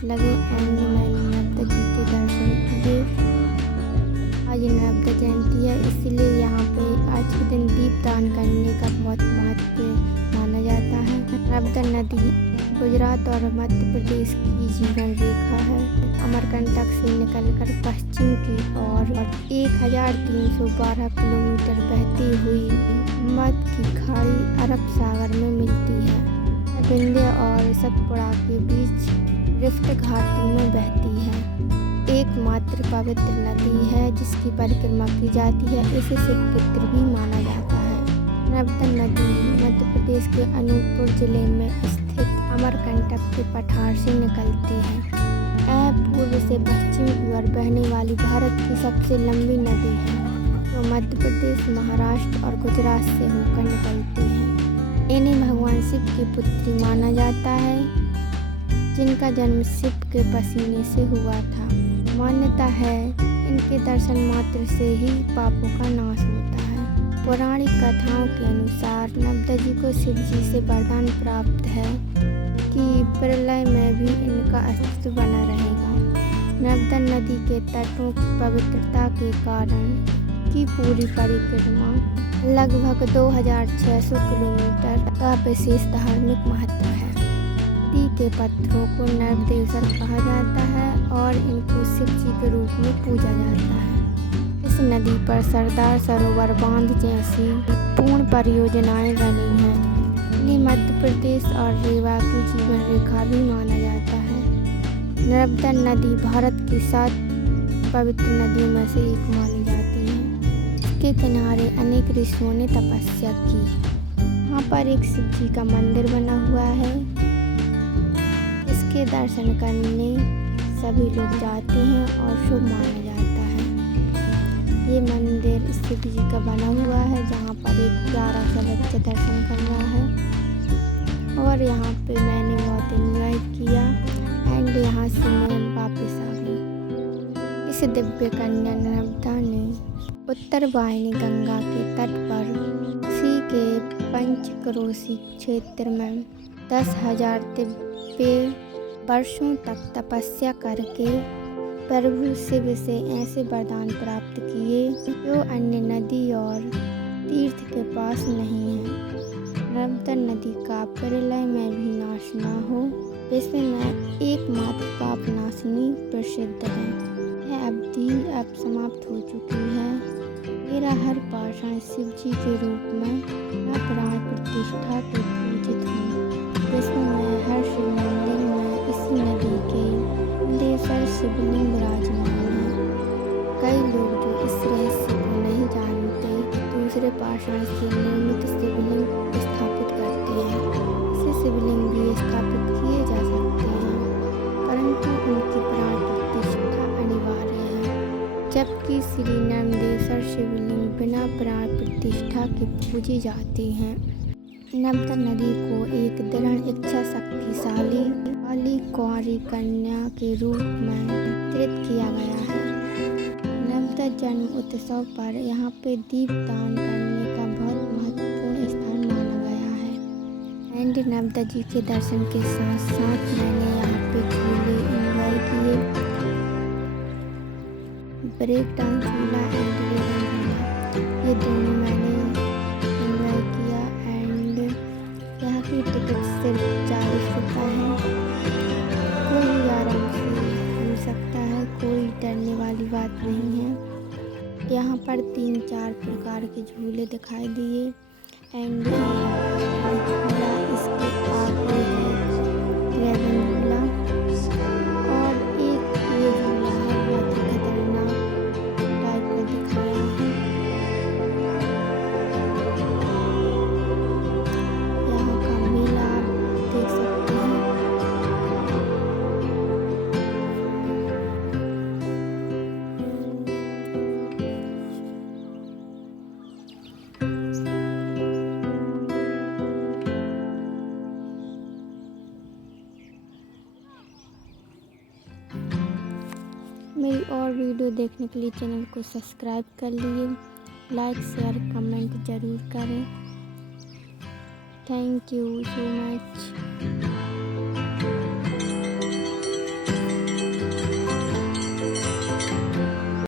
लगे एंड मैंने नर्मदा जी के दर्शन किए। आज नर्मदा जयंती है, इसलिए यहाँ पे आज के दिन दीपदान करने का बहुत महत्व माना जाता है। नर्मदा नदी गुजरात और मध्य प्रदेश की जीवन रेखा है। अमरकंटक से निकलकर पश्चिम की ओर 1312 किलोमीटर बहती हुई मध्य की खाड़ी अरब सागर में मिलती है। विंध्य और सतपुड़ा के बीच रिफ्ट घाटी में बहती है। एकमात्र पवित्र नदी है जिसकी परिक्रमा की जाती है। इसे शिव पुत्र भी माना जाता है। नर्मदा नदी मध्य प्रदेश के अनूपपुर जिले में स्थित अमरकंटक के पठार से निकलती है। यह पूर्व से पश्चिम की ओर बहने वाली भारत की सबसे लंबी नदी है, जो मध्य प्रदेश, महाराष्ट्र और गुजरात से होकर निकलती है। इन्हें भगवान शिव की पुत्री माना जाता है, जिनका जन्म शिव के पसीने से हुआ था। मान्यता है इनके दर्शन मात्र से ही पापों का नाश होता है। पौराणिक कथाओं के अनुसार नर्मदा जी को शिव जी से वरदान प्राप्त है कि प्रलय में भी इनका अस्तित्व बना रहेगा। नर्मदा नदी के तटों की पवित्रता के कारण की पूरी परिक्रमा लगभग 2600 किलोमीटर का विशेष धार्मिक महत्व है। नदी के पत्थरों को नर्मदेश्वर कहा जाता है और इनको शिव जी के रूप में पूजा जाता है। इस नदी पर सरदार सरोवर बांध जैसी पूर्ण परियोजनाएं बनी हैं। इन्हें मध्य प्रदेश और रेवा की जीवन रेखा भी माना जाता है। नर्मदा नदी भारत की 7 पवित्र नदियों में से एक मानी जाती है। इसके किनारे अनेक ऋषियों ने तपस्या की। यहाँ पर एक शिव जी का मंदिर बना हुआ है। इसके दर्शन करने सभी लोग जाते हैं और शुभ माना जाता है। ये मंदिर शिव जी का बना हुआ है, जहाँ पर एक प्यारा सा बच्चा दर्शन कर रहा है और यहाँ पे मैंने बहुत एंजॉय किया एंड यहाँ से मैं वापस आ गई। इस दिव्य कन्या नर्मदा ने उत्तर वाहिनी गंगा के तट पर सी के पंचक्रोशी क्षेत्र में 10,000 दिव्य वर्षों तक तपस्या करके प्रभु शिव से ऐसे वरदान प्राप्त किए जो अन्य नदी और तीर्थ के पास नहीं है। नर्मदा नदी का प्रलय में भी नाश न हो, विश्व में एकमात्र पाप नाशिनी प्रसिद्ध है। यह अवधि अब समाप्त हो चुकी है। मेरा हर पाषाण शिव जी के रूप में मैं प्राण प्रतिष्ठा के पूजित हूँ। विश्व में हर शिव मंदिर में इसी नदी के देशर शिवलिंग विराजमान है। कई लोग जो इस रहस्य को नहीं जानते, दूसरे पाषाण से निर्मित शिवलिंग स्थापित करते हैं। ऐसे शिवलिंग भी स्थापित किए जा सकते हैं, परंतु उनकी प्राण प्रतिष्ठा अनिवार्य है, जबकि श्री नर्मदेश्वर शिवलिंग बिना प्राण प्रतिष्ठा के पूजी जाती हैं। नर्मदा नदी को एक दृढ़ इच्छा शक्तिशाली वाली कुंवारी कन्या के रूप में चित्रित किया गया है। नर्मदा जन्म उत्सव पर यहाँ पे दीपदान करने का बहुत महत्वपूर्ण स्थान माना गया है। एंड नर्मदा जी के दर्शन के साथ साथ मैंने यहाँ पे झूले एंजॉय किए। ब्रेक डांस झूला एंड रेवन झूला, ये दोनों मैंने एंजॉय किया। एंड यहाँ की टिकट सिर्फ 40 रुपये है। कोई भी आराम से घूम सकता है, कोई डरने वाली बात नहीं है। यहाँ पर 3-4 प्रकार के झूले दिखाई दिए एंड झूला इसके आगे है ड्रैगन झूला और एक ये झूला है बहुत ही खतरनाक टाइप का दिखाया है। यहाँ का मेला आप देख सकते हैं। मेरी और वीडियो देखने के लिए चैनल को सब्सक्राइब कर लिए, लाइक शेयर कमेंट ज़रूर करें। Thank you so much.